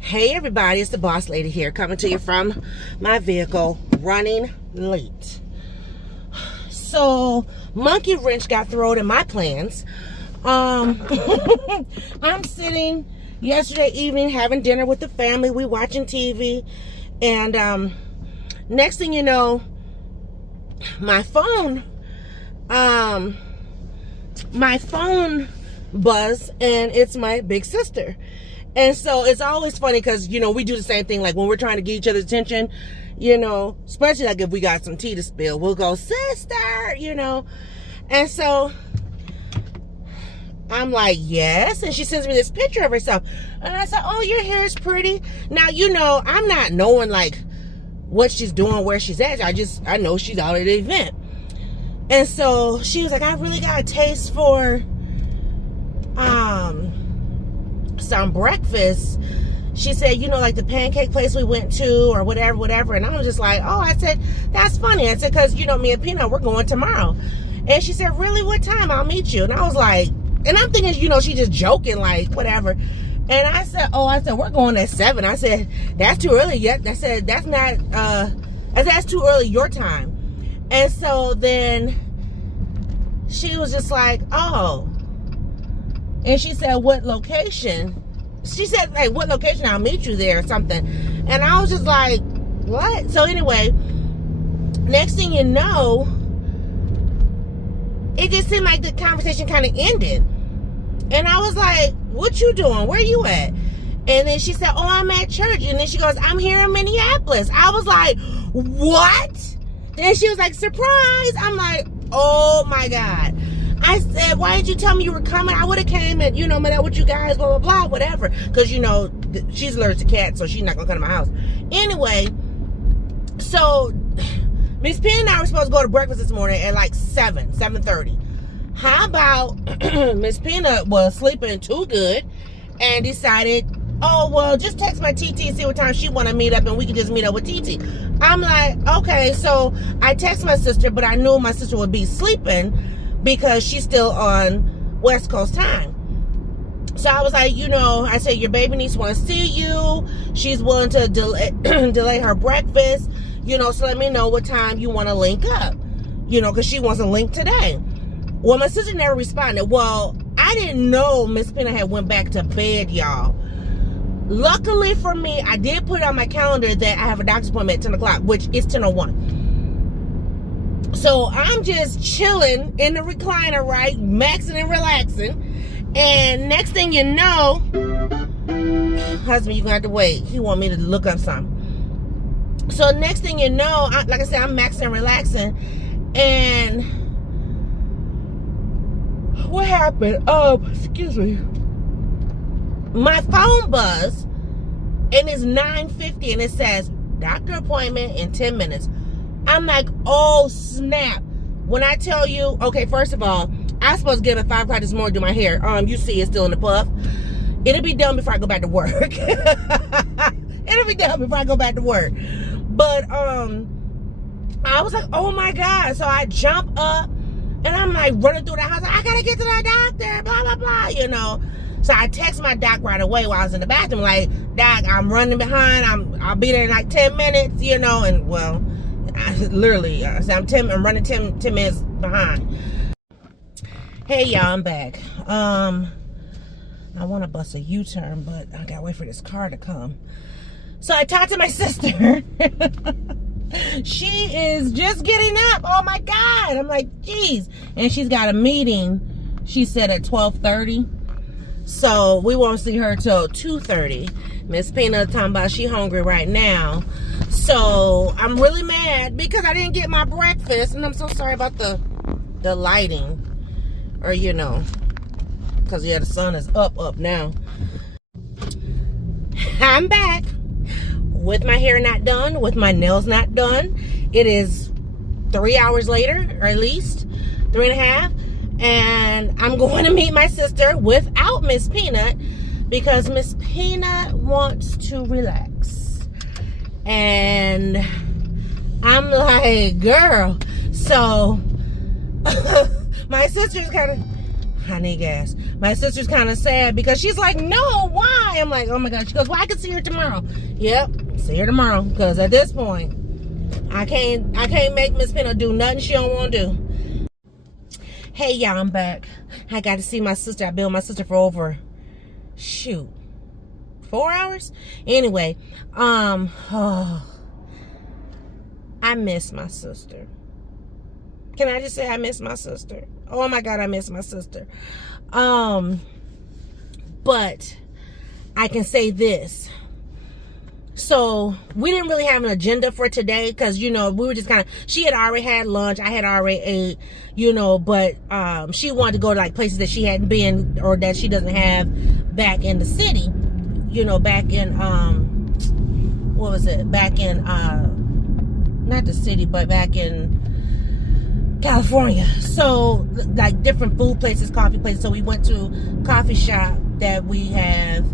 Hey everybody, it's the boss lady here, coming to you from my vehicle, running late. So, monkey wrench got thrown in my plans. I'm sitting yesterday evening having dinner with the family. We watching TV, and next thing you know, my phone buzzed, and it's my big sister. And so it's always funny because, you know, we do the same thing. Like when we're trying to get each other's attention, you know, especially like if we got some tea to spill, we'll go, sister, you know. And so I'm like, yes. And she sends me this picture of herself. And I said, oh, your hair is pretty. Now, you know, I'm not knowing like what she's doing, where she's at. I know she's out at the event. And so she was like, I really got a taste for some breakfast. She said, you know, like the pancake place we went to or whatever. And I was just like, oh, I said, that's funny. I said, because, you know, me and Peanut, we're going tomorrow. And she said, really, what time? I'll meet you. And I was like, and I'm thinking, you know, she just joking, like, whatever. And I said, we're going at 7. I said, that's too early yet. I said, that's not, that's too early your time. And so then she was just like, oh. And she said, what location? She said, like, what location? I'll meet you there or something. And I was just like, what? So anyway, next thing you know, it just seemed like the conversation kind of ended. And I was like, what you doing? Where you at? And then she said, oh, I'm at church. And then she goes, I'm here in Minneapolis. I was like, what? Then she was like, surprise. I'm like, oh my God. I said, why didn't you tell me you were coming? I would have came and, you know, met up with you guys, blah, blah, blah, whatever. Because, you know, she's allergic to cats, so she's not going to come to my house. Anyway, so Miss Penn and I were supposed to go to breakfast this morning at like 7:30. How about Miss Peanut was sleeping too good and decided, oh, well, just text my TT and see what time she want to meet up and we can just meet up with TT. I'm like, okay. So I text my sister, but I knew my sister would be sleeping because she's still on West Coast time. So I was like, you know, I said, your baby niece wants to see you. She's willing to delay her breakfast, you know, so let me know what time you want to link up, you know, because she wants to link today. Well, my sister never responded. Well, I didn't know Miss Penna had went back to bed, y'all. Luckily for me, I did put it on my calendar that I have a doctor's appointment at 10 o'clock, which is 10:01. So I'm just chilling in the recliner, right? Maxing and relaxing. And next thing you know, husband, you're going to have to wait. He want me to look up something. So next thing you know, like I said, I'm maxing and relaxing. And what happened? Excuse me. My phone buzzed, and it's 9:50, and it says, doctor appointment in 10 minutes. I'm like, oh, snap. When I tell you, okay, first of all, I was supposed to get up at 5 o'clock this morning to do my hair. You see it's still in the puff. It'll be done before I go back to work. It'll be done before I go back to work. But I was like, oh, my God. So I jump up, and I'm like running through the house. I got to get to the doctor, blah, blah, blah, you know. So I text my doc right away while I was in the bathroom, like, Doc, I'm running behind. I'll be there in like 10 minutes, you know. And, well, I'm running 10 minutes behind. Hey, y'all, I'm back. I want to bust a U-turn, but I got to wait for this car to come. So I talked to my sister. She is just getting up. Oh, my God. I'm like, geez. And she's got a meeting, she said, at 12:30. So we won't see her till 2:30. Miss Peanut talking about she hungry right now. So I'm really mad because I didn't get my breakfast. And I'm so sorry about the lighting. Or, you know, because, yeah, the sun is up now. I'm back with my hair not done, with my nails not done. It is 3 hours later, or at least 3.5. And I'm going to meet my sister without Miss Peanut because Miss Peanut wants to relax. And I'm like, girl. So my sister's kind of, I need gas. My sister's kind of sad because she's like, no, why? I'm like, oh my God. She goes, well, I can see her tomorrow. Yep, see her tomorrow. Because at this point, I can't make Miss Pinto do nothing she don't want to do. Hey, y'all, I'm back. I got to see my sister. I've been with my sister for over, 4 hours? Anyway, I miss my sister. Can I just say I miss my sister? Oh my God, I miss my sister. But I can say this. So we didn't really have an agenda for today because, we were just kind of, she had already had lunch. I had already ate, but she wanted to go to like places that she hadn't been or that she doesn't have back in the city, back in, what was it? Back in, not the city, but back in California. So like different food places, coffee places. So we went to a coffee shop that we have,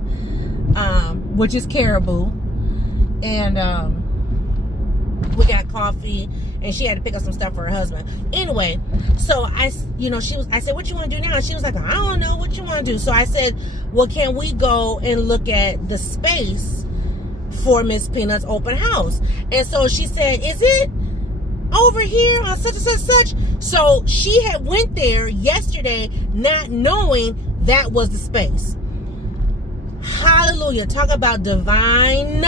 which is Caribou. And we got coffee, and she had to pick up some stuff for her husband. Anyway, so I said, what you want to do now? And she was like, I don't know what you want to do. So I said, well, can we go and look at the space for Miss Peanut's open house? And so she said, is it over here on such and such such? So she had went there yesterday not knowing that was the space. Hallelujah. Talk about divine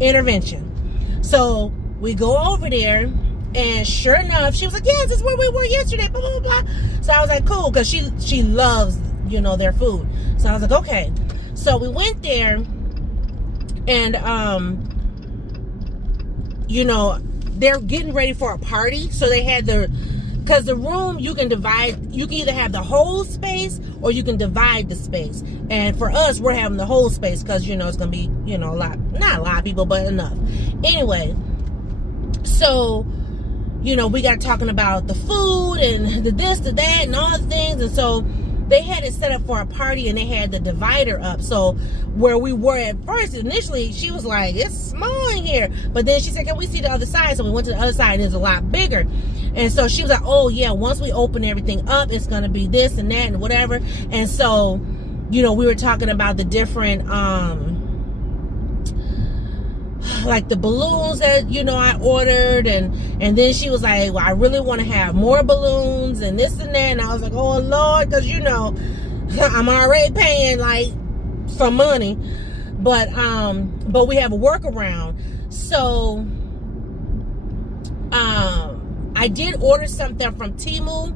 intervention. So we go over there, and sure enough, she was like, yes, this is where we were yesterday, blah, blah, blah. So I was like, cool, because she loves, their food. So I was like, okay. So we went there, and, they're getting ready for a party. So they had because the room, you can either have the whole space or you can divide the space. And for us, we're having the whole space because, it's going to be, a lot, not a lot of people, but enough. Anyway, so, we got talking about the food and the this, the that, and all the things. And so they had it set up for a party, and they had the divider up. So where we were at first, initially, she was like, it's small in here. But then she said, can we see the other side? So we went to the other side, and it's a lot bigger. And so she was like, oh yeah, once we open everything up, it's going to be this and that and whatever. And so, we were talking about the different, like the balloons that, I ordered. And then she was like, well, I really want to have more balloons and this and that. And I was like, oh Lord, because, I'm already paying like some money. But we have a workaround. So, I did order something from Temu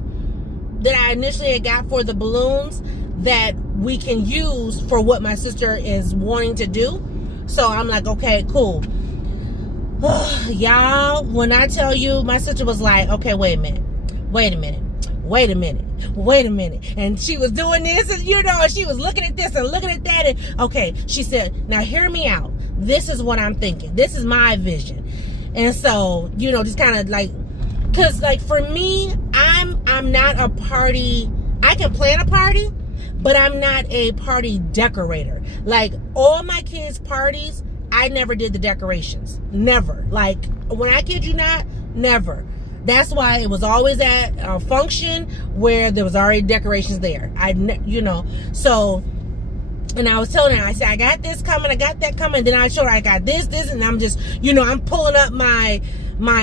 that I initially had got for the balloons that we can use for what my sister is wanting to do. So I'm like, okay, cool. Y'all, when I tell you, my sister was like, okay, wait a minute. And she was doing this, and she was looking at this and looking at that. And okay, she said, now hear me out. This is what I'm thinking. This is my vision. And so, just kind of like, because like for me, I'm not a party. I can plan a party, but I'm not a party decorator. Like all my kids' parties, I never did the decorations. Never. Like when I kid you not, never. That's why it was always at a function where there was already decorations there. So, and I was telling her, I said, I got this coming, I got that coming. Then I showed her I got this, and I'm just, I'm pulling up my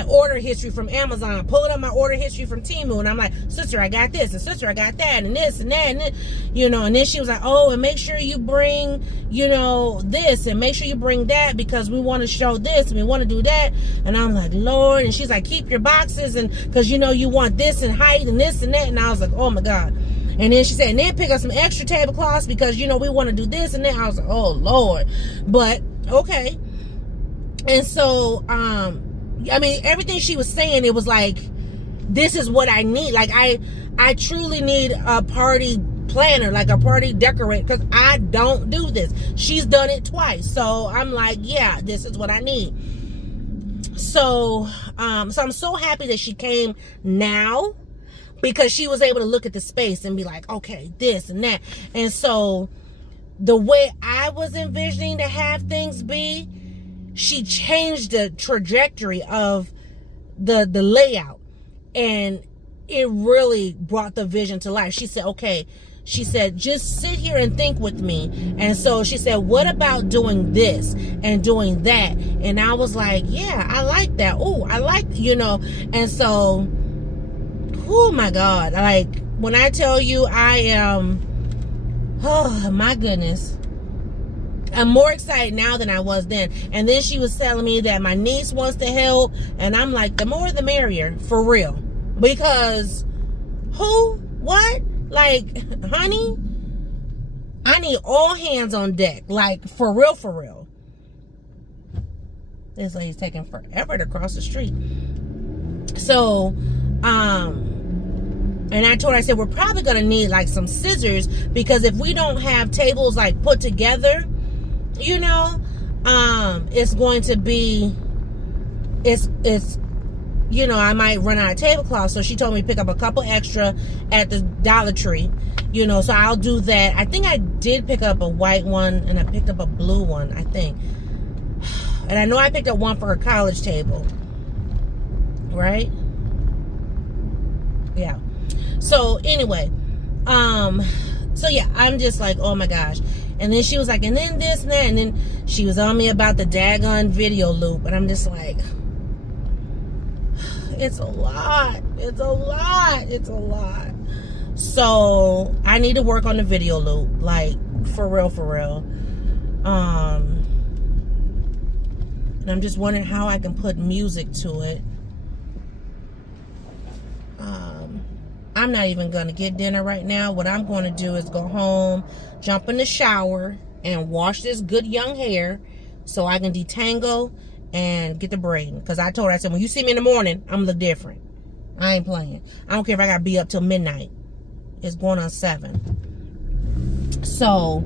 order history from Amazon, pulling up my order history from Temu, and I'm like, sister, I got this, and sister, I got that, and this and that, and this, and then she was like, oh, and make sure you bring, this, and make sure you bring that, because we want to show this, and we want to do that. And I'm like, Lord. And she's like, keep your boxes, and because you want this and height and this and that. And I was like, oh my God. And then she said, and then pick up some extra tablecloths because, we want to do this and that. I was like, oh Lord. But okay. And so, everything she was saying, it was like, this is what I need. Like, I truly need a party planner, like a party decorator, because I don't do this. She's done it twice. So I'm like, yeah, this is what I need. So I'm so happy that she came now, because she was able to look at the space and be like, okay, this and that. And so the way I was envisioning to have things be, she changed the trajectory of the layout. And it really brought the vision to life. She said, okay, she said, just sit here and think with me. And so she said, what about doing this and doing that? And I was like, yeah, I like that. Oh, I like, and so, oh my God. Like, when I tell you I am, oh my goodness, I'm more excited now than I was then. And then she was telling me that my niece wants to help. And I'm like, the more the merrier, for real. Because who? What? Like, honey, I need all hands on deck. Like, for real, for real. This lady's taking forever to cross the street. So, and I told her, I said, we're probably going to need like some scissors, because if we don't have tables like put together, it's going to be, I might run out of tablecloth. So she told me to pick up a couple extra at the Dollar Tree, so I'll do that. I think I did pick up a white one, and I picked up a blue one, I think. And I know I picked up one for her college table. Right? Yeah. So anyway, so yeah, I'm just like, oh my gosh. And then she was like, and then this and that, and then she was on me about the daggone video loop, and I'm just like, it's a lot. It's a lot. It's a lot. So I need to work on the video loop, like, for real, for real. And I'm just wondering how I can put music to it. I'm not even going to get dinner right now. What I'm going to do is go home, jump in the shower, and wash this good young hair so I can detangle and get the braiding. Because I told her, I said, when you see me in the morning, I'm going to look different. I ain't playing. I don't care if I got to be up till midnight. It's going on 7. So,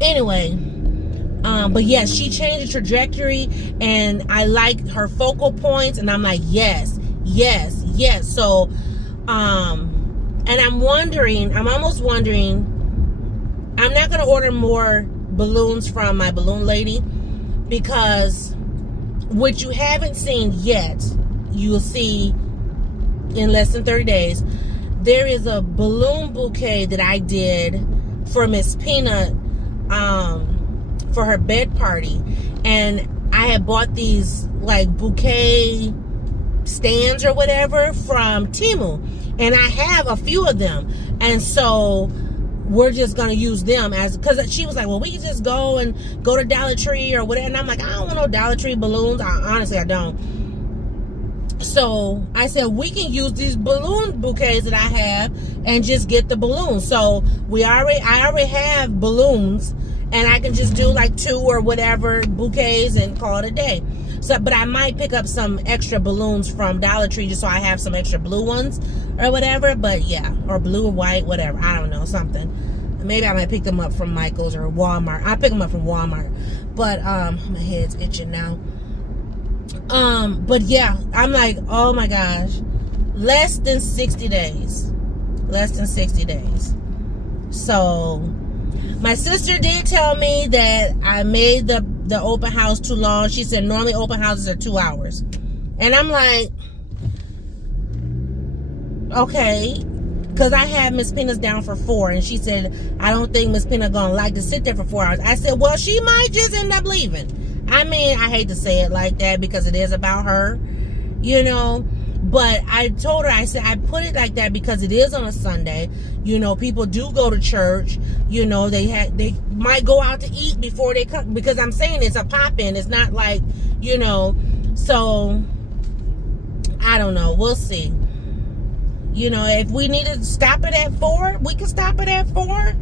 anyway, but yes, she changed the trajectory, and I like her focal points, and I'm like, yes, yes, yes. So, and I'm almost wondering, I'm not going to order more balloons from my balloon lady, because what you haven't seen yet, you'll see in less than 30 days. There is a balloon bouquet that I did for Miss Peanut, for her bed party. And I had bought these like bouquet stands or whatever from Temu. And I have a few of them. And so we're just going to use them because she was like, well, we can just go to Dollar Tree or whatever. And I'm like, I don't want no Dollar Tree balloons. Honestly, I don't. So I said, we can use these balloon bouquets that I have and just get the balloons. So I already have balloons, and I can just do like 2 or whatever bouquets and call it a day. So, but I might pick up some extra balloons from Dollar Tree just so I have some extra blue ones or whatever. But yeah, or blue or white, whatever. I don't know, something. Maybe I might pick them up from Michael's or Walmart. I'll pick them up from Walmart. But my head's itching now. But yeah, I'm like, oh my gosh, less than 60 days. Less than 60 days. So my sister did tell me that I made the open house too long. She said normally open houses are 2 hours. And I'm like, okay, because I had Miss Peanut down for 4, and she said, I don't think Miss Peanut gonna like to sit there for 4 hours. I said, well, she might just end up leaving. I mean, I hate to say it like that because it is about her, but I told her, I said, I put it like that because it is on a Sunday. People do go to church. They might go out to eat before they come, because I'm saying it's a pop-in. It's not like, so I don't know. We'll see. If we need to stop it at 4, we can stop it at 4,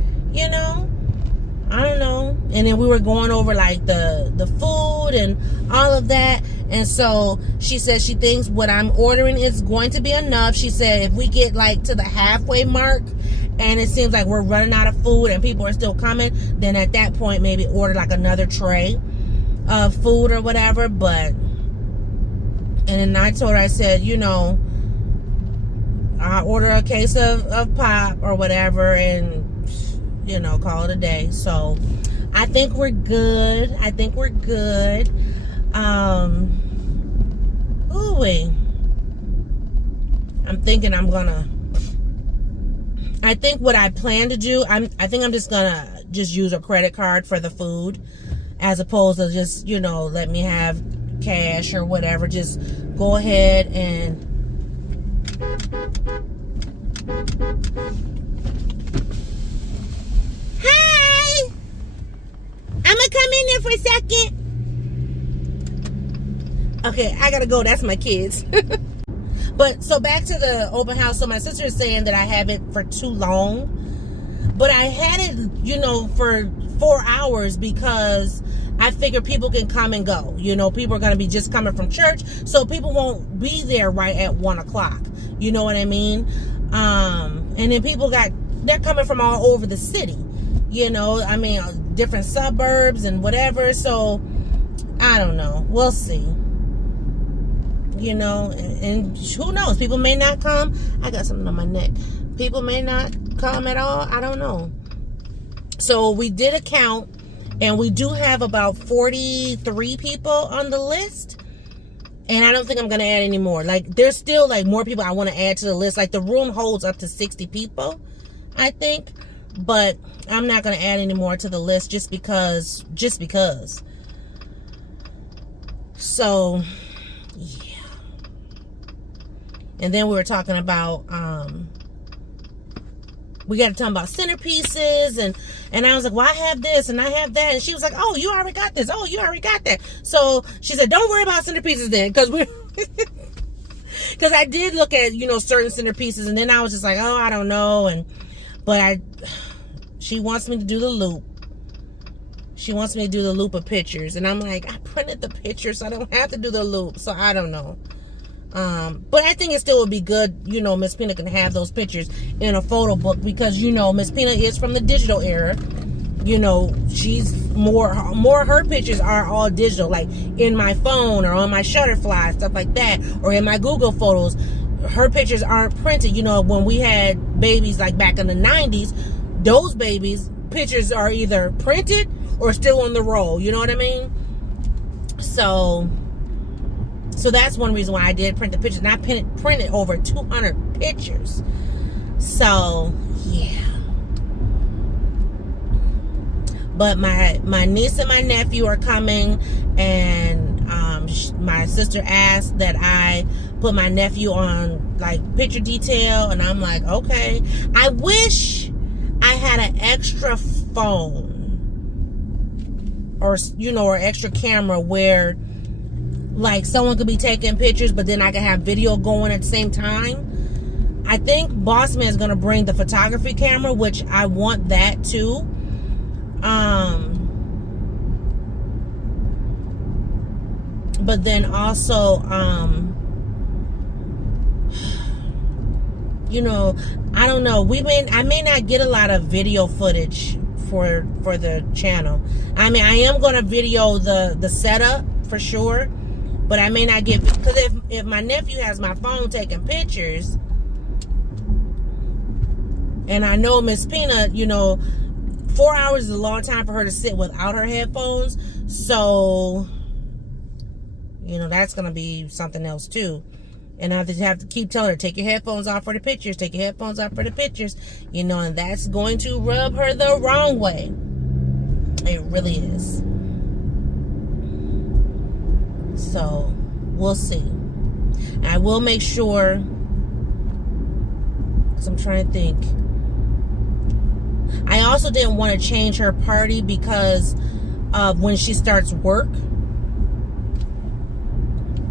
I don't know. And then we were going over like the food and all of that. And so she said she thinks what I'm ordering is going to be enough. She said if we get like to the halfway mark and it seems like we're running out of food and people are still coming, then at that point maybe order like another tray of food or whatever. But, and then I told her, I said, I'll order a case of pop or whatever and call it a day. So I think we're good. Ooh-wee. I'm thinking I think what I plan to do, I think I'm just gonna use a credit card for the food, as opposed to just, let me have cash or whatever. Just go ahead and hi, I'm gonna come in there for a second. Okay, I gotta go. That's my kids. But so back to the open house. So my sister is saying that I have it for too long, but I had it, for 4 hours because I figure people can come and go. People are going to be just coming from church, so people won't be there right at 1 o'clock. You know what I mean? And then they're coming from all over the city. Different suburbs and whatever. So I don't know. We'll see. And who knows? People may not come. I got something on my neck. People may not come at all. I don't know. So we did a count, and we do have about 43 people on the list. And I don't think I'm going to add any more. There's still, more people I want to add to the list. The room holds up to 60 people, I think. But I'm not going to add any more to the list just because. So, yeah. And then we were talking about, we got to talk about centerpieces, and I was like, well, I have this and I have that, and she was like, oh, you already got this, oh, you already got that. So she said, don't worry about centerpieces then, because I did look at, certain centerpieces, and then I was just like, oh, I don't know, but she wants me to do the loop. She wants me to do the loop of pictures, and I'm like, I printed the pictures, so I don't have to do the loop, so I don't know. But I think it still would be good, Miss Pina can have those pictures in a photo book, because, Miss Pina is from the digital era. She's more her pictures are all digital, like in my phone or on my Shutterfly, stuff like that, or in my Google Photos. Her pictures aren't printed. When we had babies back in the 90s, those babies' pictures are either printed or still on the roll. You know what I mean? So that's one reason why I did print the pictures. And I printed over 200 pictures. So, yeah. But my niece and my nephew are coming. And my sister asked that I put my nephew on, picture detail. And I'm like, okay. I wish I had an extra phone. Or, or extra camera where someone could be taking pictures, but then I can have video going at the same time. I think Bossman is going to bring the photography camera, which I want that too. But then also, I don't know. I may not get a lot of video footage for the channel. I am going to video the setup for sure. But I may not get, because if my nephew has my phone taking pictures, and I know Miss Pina, 4 hours is a long time for her to sit without her headphones. So, that's going to be something else too. And I just have to keep telling her, take your headphones off for the pictures, take your headphones off for the pictures, and that's going to rub her the wrong way. It really is. So, we'll see. I will make sure, because I'm trying to think. I also didn't want to change her party because of when she starts work.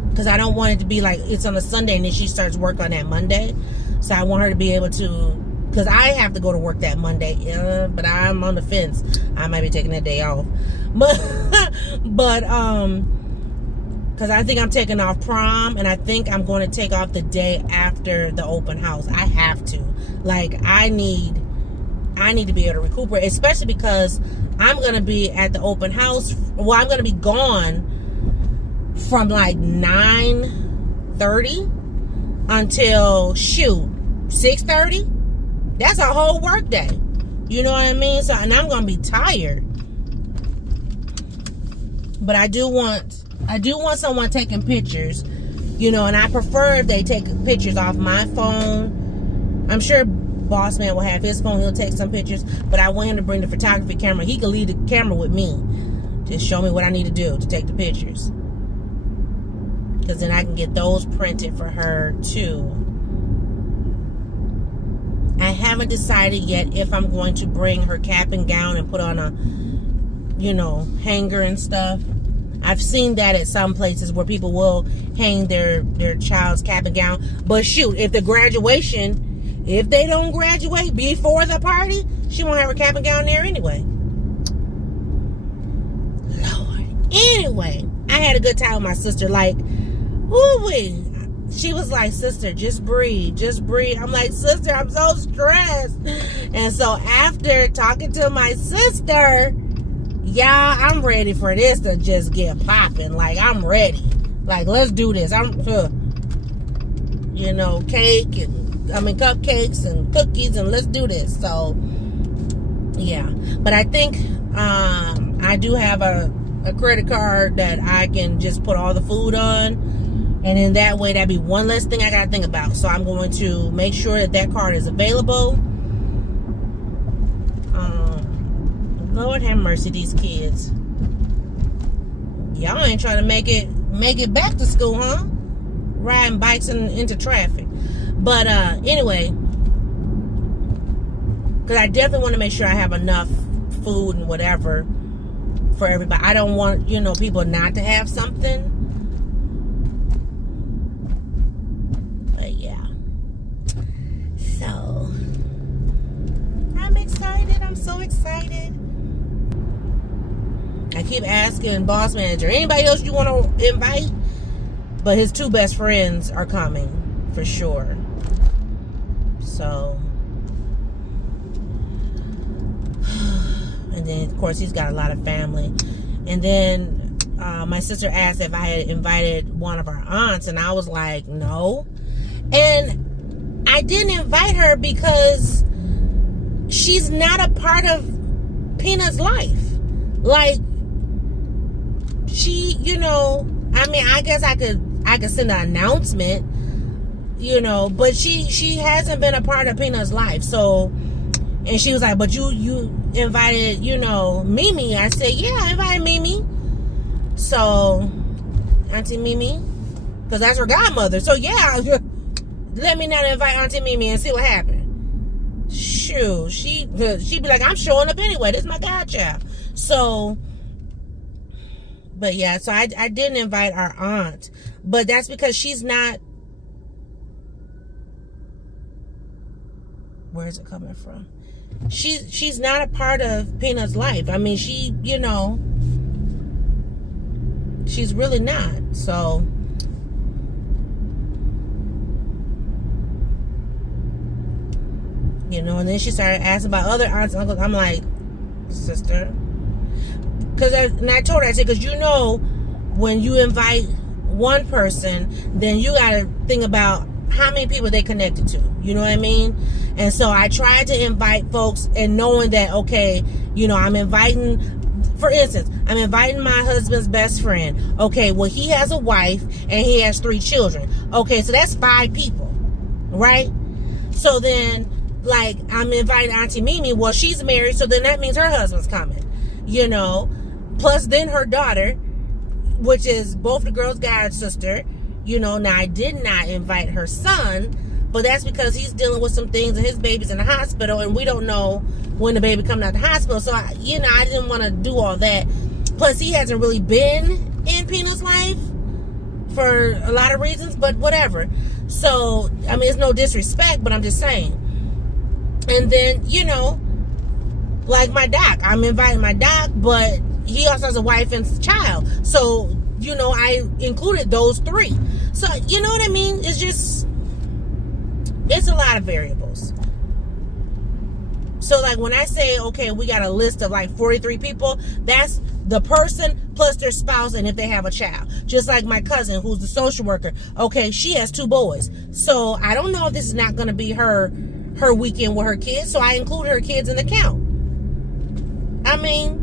Because I don't want it to be it's on a Sunday and then she starts work on that Monday. So I want her to be able to, because I have to go to work that Monday. But I'm on the fence. I might be taking that day off. But because I think I'm taking off prom, and I think I'm going to take off the day after the open house. I have to. I need to be able to recuperate, especially because I'm going to be at the open house. Well, I'm going to be gone from 9:30 until 6:30. That's a whole work day. You know what I mean? So, and I'm going to be tired. But I do want someone taking pictures, And I prefer if they take pictures off my phone. I'm sure Boss Man will have his phone. He'll take some pictures, but I want him to bring the photography camera. He can leave the camera with me. Just show me what I need to do to take the pictures. Because then I can get those printed for her too. I haven't decided yet if I'm going to bring her cap and gown and put on a, hanger and stuff. I've seen that at some places where people will hang their child's cap and gown. But shoot, if they don't graduate before the party, she won't have her cap and gown there anyway. Lord. Anyway, I had a good time with my sister. Like, woo-wee. She was like, sister, just breathe. Just breathe. I'm like, sister, I'm so stressed. And so after talking to my sister, I'm ready for this to just get popping. Like, I'm ready. Like, let's do this. Cupcakes and cookies, and let's do this. So, yeah. But I think I do have a credit card that I can just put all the food on. And in that way, that'd be one less thing I got to think about. So I'm going to make sure that card is available. Lord have mercy, these kids. Y'all ain't trying to make it back to school, huh? Riding bikes into traffic. But anyway, because I definitely want to make sure I have enough food and whatever for everybody. I don't want, people not to have something. But yeah. So, I'm excited. I'm so excited. I keep asking boss manager, anybody else you want to invite? But his two best friends are coming for sure. So, and then of course he's got a lot of family. And then my sister asked if I had invited one of our aunts, and I was like, no. And I didn't invite her because she's not a part of Peanut's life. Like, she, I guess I could send an announcement, but she hasn't been a part of Peanut's life. So, and she was like, but you invited, Mimi. I said, yeah, I invited Mimi. So, Auntie Mimi, because that's her godmother. So, yeah, let me now invite Auntie Mimi and see what happened. Shoot, she'd be like, I'm showing up anyway. This is my godchild. So, but yeah, so I didn't invite our aunt, but that's because she's not, where is it coming from? She's not a part of Peanut's life. I mean, she's really not. So, and then she started asking about other aunts and uncles. I'm like, sister, and I told her, I said, because when you invite one person, then you got to think about how many people they connected to. You know what I mean? And so I tried to invite folks, and knowing that, okay, I'm inviting, for instance, I'm inviting my husband's best friend. Okay, well, he has a wife and he has 3 children. Okay, so that's 5 people, right? So then, like, I'm inviting Auntie Mimi. Well, she's married, so then that means her husband's coming, Plus then her daughter, which is both the girls' god sister. Now I did not invite her son, but that's because he's dealing with some things and his baby's in the hospital, and we don't know when the baby coming out of the hospital. So I didn't want to do all that. Plus, he hasn't really been in Peanut's life for a lot of reasons, but whatever. So, I mean, it's no disrespect, but I'm just saying. And then, like my doc, I'm inviting my doc, but he also has a wife and child. So, I included those 3. So, you know what I mean? It's a lot of variables. So, like, when I say, okay, we got a list of like 43 people, that's the person plus their spouse and if they have a child. Just like my cousin, who's the social worker. Okay, she has 2 boys. So, I don't know if this is not going to be her weekend with her kids. So, I include her kids in the count. I mean,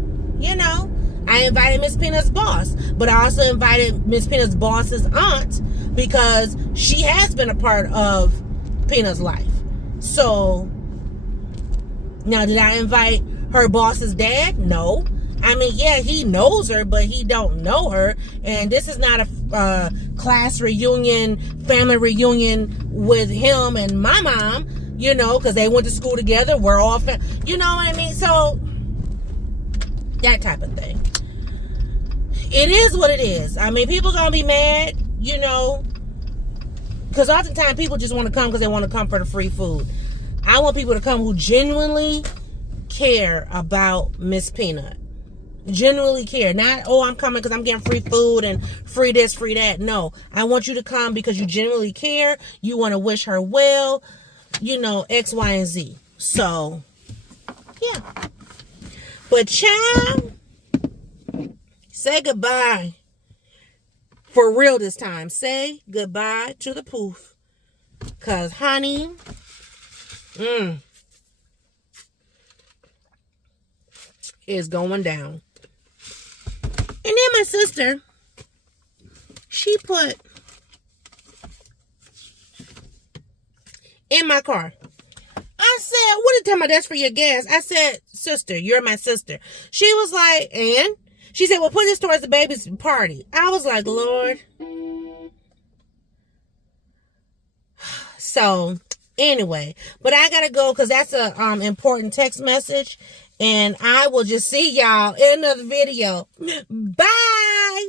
I invited Miss Peanut's boss, but I also invited Miss Peanut's boss's aunt because she has been a part of Peanut's life. So, now did I invite her boss's dad? No. I mean, yeah, he knows her, but he don't know her. And this is not a class reunion, family reunion with him and my mom, you know, because they went to school together. We're all, you know what I mean? So, that type of thing. It is what it is. I mean, people gonna be mad, you know, because oftentimes people just want to come because they want to come for the free food. I want people to come who genuinely care about Miss Peanut. Genuinely care. Not, oh, I'm coming because I'm getting free food and free this, free that. No. I want you to come because you genuinely care. You want to wish her well. You know, X, Y, and Z. So, yeah. But, child, say goodbye. For real this time. Say goodbye to the poof. Because, honey, is going down. And then my sister, she put in my car. I said, what are you talking about? That's for your gas. I said, sister, you're my sister. She was like, and? She said, well, put this towards the baby's party. I was like, Lord. So, anyway, but I gotta go because that's a important text message. And I will just see y'all in another video. Bye!